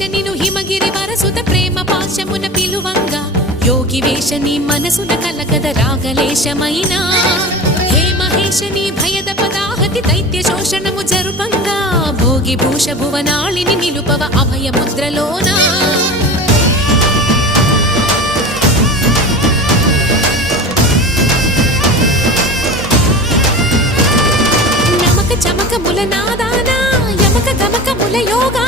మహేశ నిను హిమగిరి వరసుత ప్రేమ పాశమున పిలువంగా యోగి వేష నీ మనసున కలగద రాగలేశమైన హే మహేశ నీ భయద పదాహతి దైత్య శోషణము జరుపంగా భోగి భూష భువనాళిని నిలుపవ అభయ ముద్రలోనా నమక చమకముల నాదానా యమక గమకముల యోగా